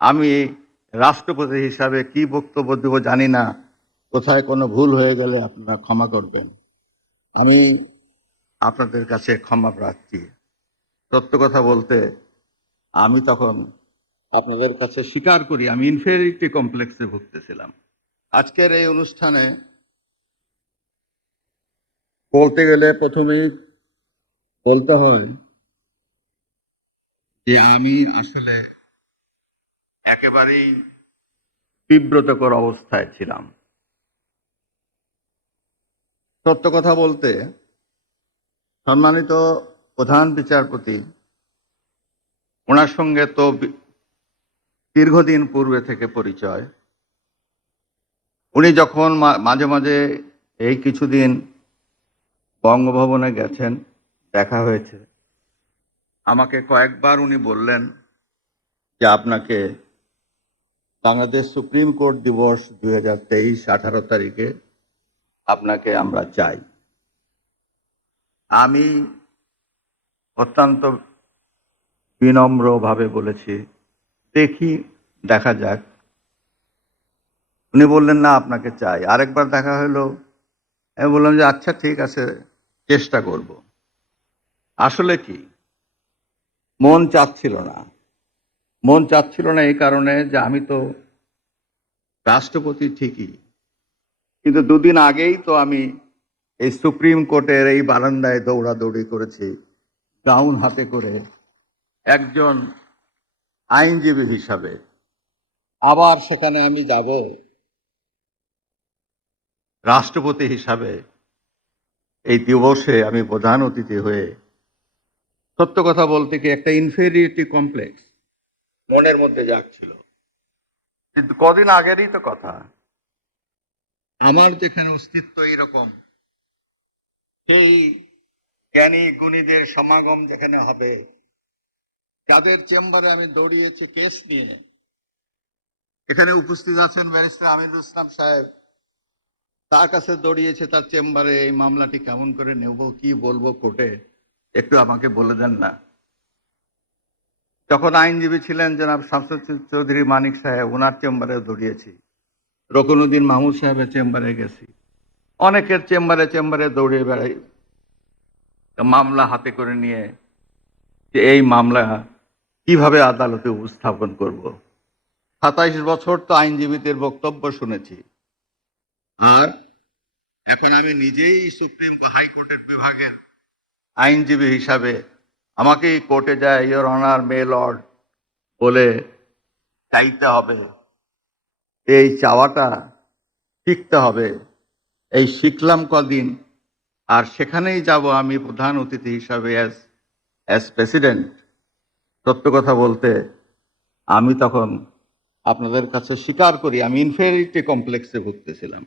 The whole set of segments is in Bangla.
আমি রাষ্ট্রপতি হিসাবে কি বক্তব্য দেব জানি না, কোথায় কোনো ভুল হয়ে গেলে আপনারা ক্ষমা করবেন। আমি আপনাদের কাছে ক্ষমা প্রার্থী। সত্য কথা বলতে আমি তখন আপনাদের কাছে স্বীকার করি আমি ইনফেরিটি কমপ্লেক্সে ভুগতেছিলাম। আজকের এই অনুষ্ঠানে বলতে গেলে প্রথমেই বলতে হয় যে আমি আসলে একেবারেই বিব্রতকর অবস্থায় ছিলাম। সত্য কথা বলতে, সম্মানিত প্রধান বিচারপতি, ওনার সঙ্গে তো দীর্ঘদিন পূর্বে থেকে পরিচয়। উনি যখন মাঝে মাঝে এই কিছুদিন বঙ্গভবনে গেছেন, দেখা হয়েছে, আমাকে কয়েকবার উনি বললেন যে আপনাকে বাংলাদেশ সুপ্রিম কোর্ট দিবস 2023 18 তারিখে আপনাকে আমরা চাই। আমি অত্যন্ত বিনম্রভাবে বলেছি দেখি, দেখা যাক। উনি বললেন না, আপনাকে চাই। আরেকবার দেখা হলো, আমি বললাম যে আচ্ছা ঠিক আছে, চেষ্টা করব। আসলে কি মন চাচ্ছিল না এই কারণে যে আমি তো রাষ্ট্রপতি ঠিকই, কিন্তু দুদিন আগেই তো আমি এই সুপ্রিম কোর্টের এই বারান্দায় দৌড়াদৌড়ি করেছি গাউন হাতে করে একজন আইনজীবী হিসাবে। আবার সেখানে আমি যাব রাষ্ট্রপতি হিসাবে, এই দিবসে আমি প্রধান অতিথি হয়ে। সত্য কথা বলতে কি একটা ইনফেরিয়রিটি কমপ্লেক্স মনের মধ্যে যাচ্ছিল। কিন্তু কদিন আগেরই তো কথা, আমার যেখানে অস্তিত্ব এইরকম, সেই জ্ঞানী গুণীদের সমাগম যেখানে হবে, যাদের চেম্বারে আমি দৌড়িয়েছি কেস নিয়ে, এখানে উপস্থিত আছেন ব্যারিস্টার আমিরুল ইসলাম সাহেব, তার কাছে দৌড়িয়েছে তার চেম্বারে, এই মামলাটি কেমন করে নেব, কি বলবো কোর্টে, একটু আমাকে বলে দেন না। যখন আইনজীবী ছিলেন জনাব শামসুদ্দিন চৌধুরী মানিক সাহেব, ওনার চেম্বারে দৌড়িয়েছি, রকুনুদ্দিন মাহমুদ সাহেবের চেম্বারে গেছি, অনেকের চেম্বারে দৌড়িয়ে বেড়াই মামলা হাতে করে নিয়ে, যে এই মামলা কিভাবে আদালতে উপস্থাপন করব। 27 বছর তো আইনজীবীদের বক্তব্য শুনেছি, আর এখন আমি নিজেই সুপ্রিম হাইকোর্টের বিভাগের আইনজীবী হিসাবে আমাকেই কোর্টে যায় ইয়োর অনার মে লর্ড বলে চাইতে হবে। এই চাওয়াটা শিখতে হবে, এই শিখলাম কদিন, আর সেখানেই যাব আমি প্রধান অতিথি হিসাবে অ্যাজ প্রেসিডেন্ট। সত্য কথা বলতে আমি তখন আপনাদের কাছে স্বীকার করি আমি ইনফেরিয়রিটি কমপ্লেক্সে ভুগতেছিলাম,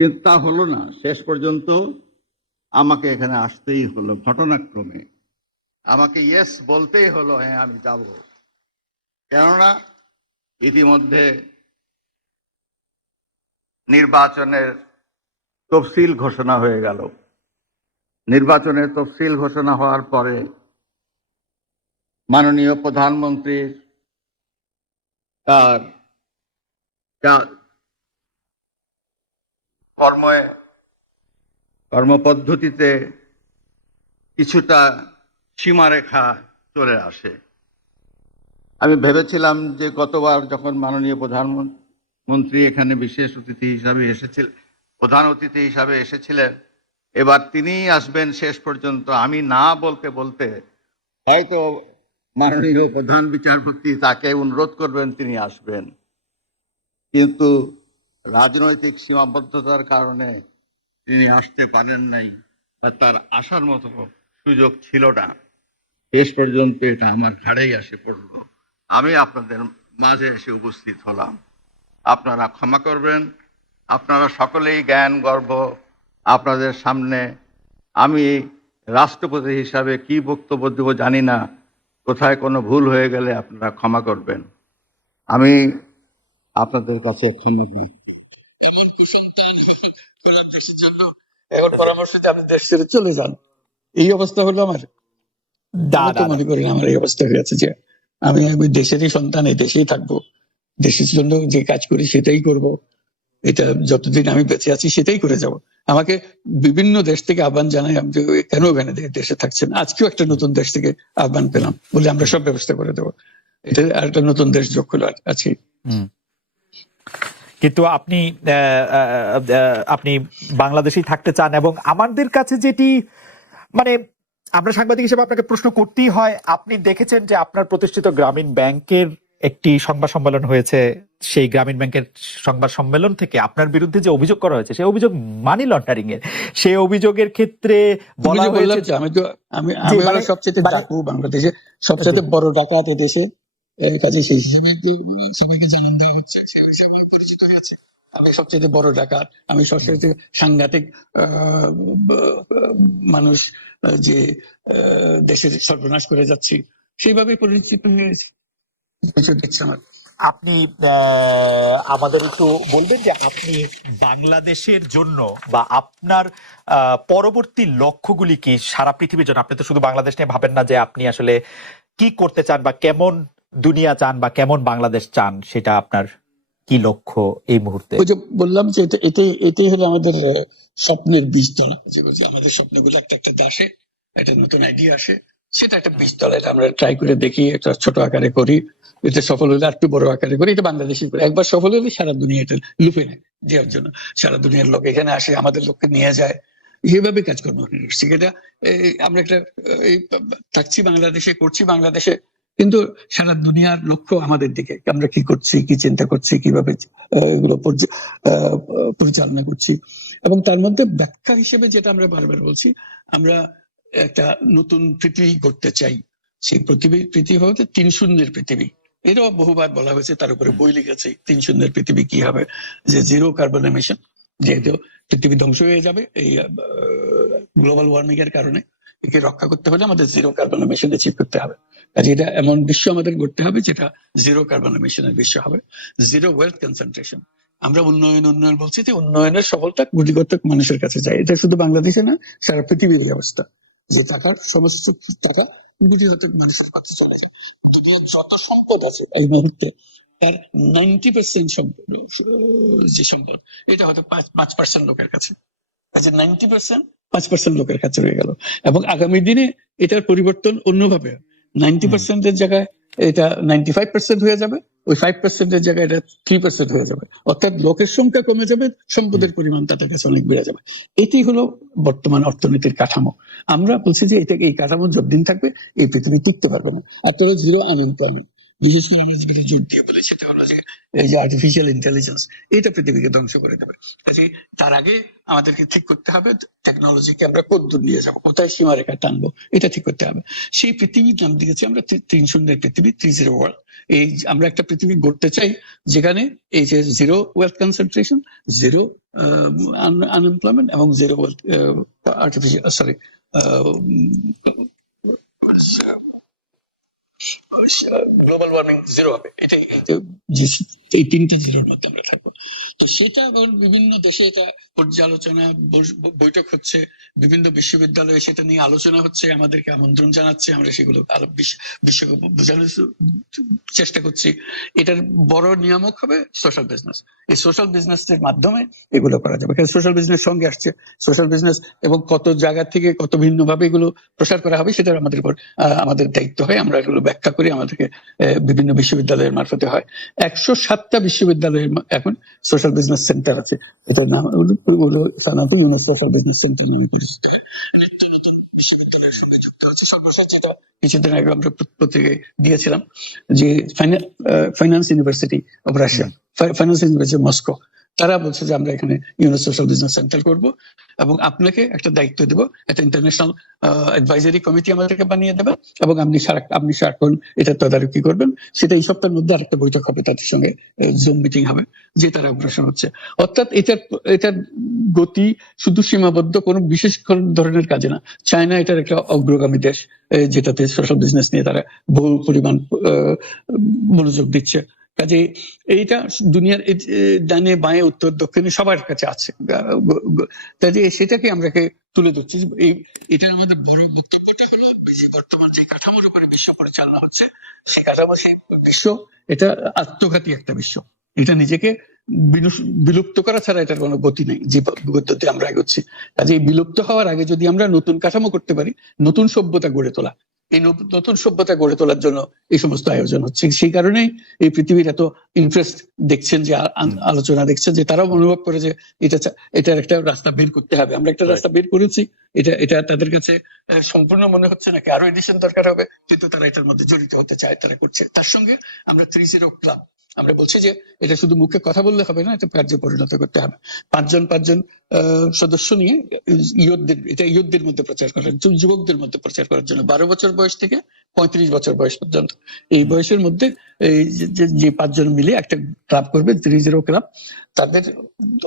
কিন্তু তা হলো না। শেষ পর্যন্ত আমাকে এখানে আসতেই হলো, ঘটনাক্রমে আমাকে ইয়েস বলতেই হলো, হ্যাঁ আমি যাব। কেননা ইতিমধ্যে নির্বাচনের তফসিল ঘোষণা হয়ে গেল। নির্বাচনের তফসিল ঘোষণা হওয়ার পরে মাননীয় প্রধানমন্ত্রীর তার কর্মপদ্ধতিতে কিছুটা সীমারেখা চলে আসে। আমি ভেবেছিলাম যে গতবার যখন মাননীয় প্রধানমন্ত্রী এখানে বিশেষ অতিথি হিসাবে এসেছিলেন, প্রধান অতিথি হিসাবে এসেছিলেন, এবার তিনিই আসবেন শেষ পর্যন্ত। আমি না বলতে বলতে হয়তো মাননীয় প্রধান বিচারপতি তাকে অনুরোধ করবেন, তিনি আসবেন, কিন্তু রাজনৈতিক সীমাবদ্ধতার কারণে তিনি আসতে পারেন নাই, আর তার আসার মতো সুযোগ ছিল না। শেষ পর্যন্ত এটা আমার ঘাড়েই এসে পড়ল, আমি আপনাদের মাঝে এসে উপস্থিত হলাম। আপনারা ক্ষমা করবেন, আপনারা সকলেই জ্ঞান গর্ব। আপনাদের সামনে আমি রাষ্ট্রপতি হিসাবে কি বক্তব্য দেব জানি না, কোথায় কোনো ভুল হয়ে গেলে আপনারা ক্ষমা করবেন। আমি আপনাদের কাছে ক্ষমা নিই। এমন কুসন্তান হলাম দেশের জন্য, এখন পরামর্শ যে আপনি দেশ ছেড়ে চলে যান, এই অবস্থা হলো আমার। মনে করেন আমার এই অবস্থা হয়েছে যে আমি আমি দেশেরই সন্তান, এই দেশেই থাকবো, দেশের জন্য যে কাজ করি সেটাই করব, এটা যতদিন আমি বেঁচে আছি সেটাই করে যাব। আমাকে বিভিন্ন দেশ থেকে আহ্বান জানাই, আমি যে কেন ওখানে দেশে থাকছেন। আজকেও একটা নতুন দেশ থেকে আহ্বান পেলাম, বলে আমরা সব ব্যবস্থা করে দেবো। এটা আর একটা নতুন দেশ যোগ হলো আছে। কিন্তু আপনি আপনি বাংলাদেশেই থাকতে চান, এবং আমাদের কাছে যেটি মানে আমরা সাংবাদিক হিসেবে আপনাকে প্রশ্ন করতেই হয়, আপনি দেখেছেন যে আপনার প্রতিষ্ঠিত গ্রামীণ ব্যাংকের একটি সংবাদ সম্মেলন হয়েছে, সেই গ্রামীণ ব্যাংকের সংবাদ সম্মেলন থেকে আপনার বিরুদ্ধে যে অভিযোগ করা হয়েছে সেই অভিযোগ মানি লন্ডারিং এর। সেই অভিযোগের ক্ষেত্রে বলা হয়েছে, আমি সবচেয়ে ডাকু বাংলাদেশে সবচেয়ে বড় ডাকাত দেশে, কাজে সেই হিসেবে সবাইকে জানান দেওয়া হচ্ছে, সবাই পরিচিত হয়ে আছে। আমি সবচেয়ে বড় ডাকাত, আমি সবচেয়ে সাংঘাতিক মানুষ, যে দেশের সর্বনাশ করে যাচ্ছি, সেইভাবে পরিচিত হয়েছে। আমার আপনি আমাদের একটু বলবেন যে আপনি বাংলাদেশের জন্য বা আপনার পরবর্তী লক্ষ্যগুলি কি সারা পৃথিবীর জন্য? আপনি তো শুধু বাংলাদেশ নিয়ে ভাবেন না, যে আপনি আসলে কি করতে চান বা কেমন দুনিয়া চান বা কেমন বাংলাদেশ চান, সেটা আপনার কি লক্ষ্য এই মুহূর্তে? ওই যে বললাম যে এটাই হলো আমাদের স্বপ্নের বীজতলা। যে আমাদের স্বপ্নগুলো একটা একটা আসে, একটা নতুন আইডিয়া আসে, সেটা একটা বীজতলা। এটা আমরা ট্রাই করে দেখি, একটা ছোট আকারে করি, এটা সফল হলে আর একটু বড় আকারে করি। এটা বাংলাদেশি করে একবার সফল হলে সারা দুনিয়া এটা লুপে নেয় দেওয়ার জন্য, সারা দুনিয়ার লোক এখানে আসে, আমাদের লোককে নিয়ে যায়, এইভাবে কাজকর্ম করছি। এটা আমরা একটা থাকছি বাংলাদেশে, করছি বাংলাদেশে, কিন্তু সারা দুনিয়ার লক্ষ্য আমাদের দিকে, আমরা কি করছি, কি চিন্তা করছি, কিভাবে এগুলো পরিচালনা করছি। এবং তার মধ্যে ব্যাখ্যা হিসেবে যেটা আমরা বারবার বলছি, আমরা একটা নতুন পৃথিবী গড়তে চাই। সেই পৃথিবী হচ্ছে 3 শূন্যের পৃথিবী। এটাও বহুবার বলা হয়েছে, তার উপরে বই লিখেছে 3 শূন্যের পৃথিবী কি হবে, যে জিরো কার্বন এমিশন, যেহেতু পৃথিবী ধ্বংস হয়ে যাবে এই গ্লোবাল ওয়ার্মিং এর কারণে। একে রক্ষা করতে হলে আমাদের জিরো কার্বন এমিশন অ্যাচিভ করতে হবে। কাজে এটা এমন বিশ্ব আমাদের গড়তে হবে যেটা জিরো কার্বন এমিশনের বিশ্ব হবে। জিরো ওয়েলথ কনসেন্ট্রেশন, আমরা উন্নয়ন বলছি, যে উন্নয়নের সফলতা কোটিগত মানুষের কাছে যায়। এটা শুধু বাংলাদেশে না, সারা পৃথিবীর ব্যবস্থা, যে টাকার সমস্ত টাকা কোটিগত মানুষের কাছে চলে যায়। দুনিয়ার যত সম্পদ আছে এই মুহূর্তে, তার 90% সম্পদ, যে সম্পদ, এটা হয়তো 5% লোকের কাছে। কাজে 90% 5% লোকের কাছে রয়ে গেল। এবং আগামী দিনে এটার পরিবর্তন অন্যভাবে, 90% জায়গায় এটা 95% হয়ে যাবে, ওই 5% জায়গায় এটা 3% হয়ে যাবে। অর্থাৎ লোকের সংখ্যা কমে যাবে, সম্পদের পরিমাণ তাদের কাছে অনেক বেড়ে যাবে। এটি হলো বর্তমান অর্থনীতির কাঠামো। আমরা বলছি যে এটা, এই কাঠামো যতদিন থাকবে এই পৃথিবী টিকতে পারবে না। একটা হলো জিরো আনএমপ্লয়মেন্ট। বিশেষ করে আমরা যেটা জোর দিয়ে বলি সেটা হলো যে এই যে আর্টিফিশিয়াল ইন্টেলিজেন্স, এটা পৃথিবীকে ধ্বংস করে দেবে। কাজে তার আগে আমাদেরকে ঠিক করতে হবে টেকনোলজিকে আমরা কতদূর নিয়ে যাবো, কোথায় সীমারেখা টানবো, এটা ঠিক করতে হবে। সেই পৃথিবীর নাম দিয়েছি আমরা 3 শূন্যের পৃথিবী, 3-0 ওয়ার্ল্ড। এই আমরা একটা পৃথিবী গড়তে চাই যেখানে এই যে zero wealth concentration, zero unemployment এবং zero wealth artificial global warming zero হবে। এটাই এই 3টা জিরোর মধ্যে আমরা থাকবো। তো সেটা বিভিন্ন দেশে এটা পর্যালোচনা বৈঠক হচ্ছে, বিভিন্ন বিশ্ববিদ্যালয়ে সেটা নিয়ে আলোচনা হচ্ছে, আমাদেরকে আমন্ত্রণ জানাচ্ছে, আমরা সেগুলো আরো বিশ্বকে বোঝানোর চেষ্টা করছি। এটার বড় নিয়ামক হবে সোশ্যাল বিজনেস। এই সোশ্যাল বিজনেস এর মাধ্যমে এগুলো করা যাবে। কারণ সোশ্যাল বিজনেস সঙ্গে আসছে, সোশ্যাল বিজনেস এবং কত জায়গা থেকে কত ভিন্ন ভাবে এগুলো প্রসার করা হবে, সেটা আমাদের উপর আমাদের দায়িত্ব হয়। আমরা এগুলো ব্যাখ্যা করি, আমাদেরকে বিভিন্ন বিশ্ববিদ্যালয়ের মারফতে হয়। 107টা বিশ্ববিদ্যালয়ের এখন সোশ্যাল বিজনেস সেন্টার আছে। এটার নাম সাধারণত সোশ্যাল বিজনেস সেন্টার নামে পরিচিত। নিত্য নতুন বিশ্ববিদ্যালয়ের সঙ্গে যুক্ত আছে। সর্বশেষ যেটা কিছুদিন আগে আমরা পত্রিকায় দিয়েছিলাম, যে finance university of Russia, finance university Moscow, তারা বলছে যে আমরা এখানে সোশ্যাল বিজনেস সেন্টার করব এবং আপনাকে একটা দায়িত্ব দেব, একটা ইন্টারন্যাশনাল অ্যাডভাইজারি কমিটি আমাদেরকে বানিয়ে দেবেন এবং আপনি সারাক্ষণ এটা তদারকি করবেন। সেটা এই সপ্তাহের মধ্যে আরেকটা বৈঠক হবে, তাদের সঙ্গে জুম মিটিং হবে, যে তারা অগ্রসর হচ্ছে। অর্থাৎ এটার গতি শুধু সীমাবদ্ধ কোনো বিশেষ ধরনের কাজে না। চায়না এটার একটা অগ্রগামী দেশ, যেটাতে সোশ্যাল বিজনেস নিয়ে তারা বহু পরিমাণ মনোযোগ দিচ্ছে। কাজে এইটা দুনিয়ার ডানে বাঁয়ে উত্তর দক্ষিণে সবার কাছে আছে। কাজে সেটাকে আমরা তুলে ধরছি। এটার আমাদের বড় বক্তব্যটা হলো বর্তমান যে কাঠামোর উপরে বিশ্ব পরিচালনা হচ্ছে, সেই কাঠামো, সেই বিশ্ব, এটা আত্মঘাতী একটা বিশ্ব। এটা নিজেকে বিলুপ্ত করা ছাড়া এটার কোনো গতি নেই যে গতিতে আমরা এগোচ্ছি। কাজে এই বিলুপ্ত হওয়ার আগে যদি আমরা নতুন কাঠামো করতে পারি, নতুন সভ্যতা গড়ে তোলা, এই নতুন সভ্যতা গড়ে তোলার জন্য এই সমস্ত আয়োজন হচ্ছে। সেই কারণেই এই পৃথিবীর এত ইন্টারেস্ট দেখছেন, যে আলোচনা দেখছেন, যে তারাও অনুভব করে যে এটার একটা রাস্তা বের করতে হবে। আমরা একটা রাস্তা বের করেছি, এটা তাদের কাছে সম্পূর্ণ মনে হচ্ছে নাকি আরো এডিশন দরকার হবে, কিন্তু তারা এটার মধ্যে জড়িত হতে চায়, তারা করছে। তার সঙ্গে আমরা 30 ক্লাব, আমরা বলছি যে এটা শুধু মুখে কথা বললে হবে না, এটা কার্যে পরিণত করতে হবে। পাঁচজন সদস্য নিয়ে ইয়ুথদের মধ্যে প্রচার করার, যুবকদের মধ্যে প্রচার করার জন্য 12 বছর বয়স থেকে 35 বছর বয়স পর্যন্ত, এই বয়সের মধ্যে এই যে 5 জন মিলে একটা ক্লাব করবে, 30 ক্লাব। তাদের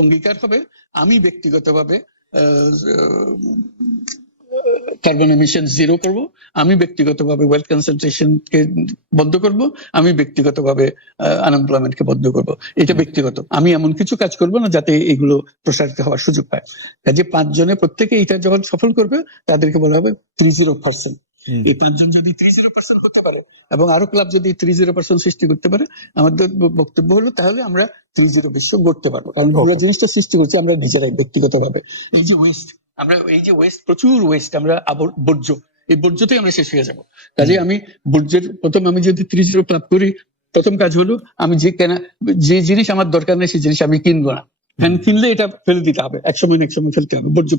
অঙ্গীকার হবে, আমি ব্যক্তিগতভাবে কার্বন এমিশন জিরো করব, আমি ব্যক্তিগতভাবে ওয়েলথ কনসেন্ট্রেশনকে বন্ধ করব, আমি ব্যক্তিগতভাবে আনএমপ্লয়মেন্টকে বন্ধ করব। এটা ব্যক্তিগত, আমি এমন কিছু কাজ করব না যাতে এগুলো প্রসারিত হওয়ার সুযোগ পায়। কাজে 5 জনে প্রত্যেকে এটা যখন সফল করবে, তাদেরকে বলা হবে 30%। এই 5 জন যদি 30% হতে পারে এবং আরো ক্লাব যদি 30% সৃষ্টি করতে পারে, আমাদের বক্তব্য হলো তাহলে আমরা 30 বিশ্ব গড়তে পারবো। কারণ পুরো জিনিসটা সৃষ্টি করছি আমরা নিজেরাই ব্যক্তিগতভাবে। এই যে ওয়েস্ট, প্রচুর ওয়েস্ট, আমরা বর্জ্য, এই বর্জ্যতেই আমরা শেষ হয়ে যাবো। কাজে আমি বর্জ্যের আমি যদি 30 ক্লাব করি, প্রথম কাজ হলো আমি যে জিনিস আমার দরকার নেই সেই জিনিস আমি কিনবো না। কিনলে এটা ফেলে দিতে হবে, এক সময় ফেলতে হবে বর্জ্য।